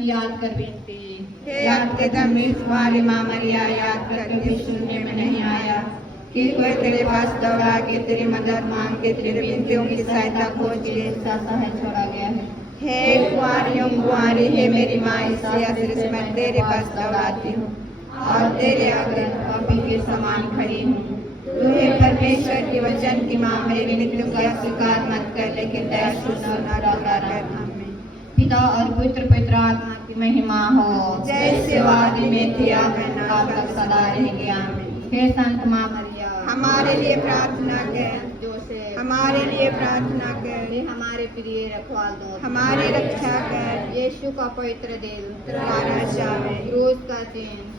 की याद कर बेनती। हे अत्य धर्मी तुम्हारी माँ मरिया, याद करके सुनने में नहीं आया कि कोई तेरे पास दौड़ा के तेरी मदद मांग के तेरे विनतियों की सहायता खोज ले। चाहता है छोड़ा गया है। हे कुंवारियों कुंवारी, हे मेरी माँ ईसाया, से मैं तेरे पास दौड़ाती हूँ और तेरे आगे पापी के समान खड़ी हूँ। तू हे परमेश्वर के वचन की माँ, मेरी विनती का स्वीकार मत कर, लेकिन दया सुन और उद्धार कर। आमीन। पिता और पुत्र पवित्र आत्मा की महिमा हो। जैसे आदि में थी, अब अब तक सदा रहेगी। आमीन। हे संत माँ मरिया, हमारे लिए प्रार्थना कर, जोसेफ, हमारे लिए प्रार्थना कर, हे हमारे प्रिय रखवाल दो, हमारी रक्षा कर। यीशु का पवित्र दिल तुम्हारा चाहे क्रूस का चिन्ह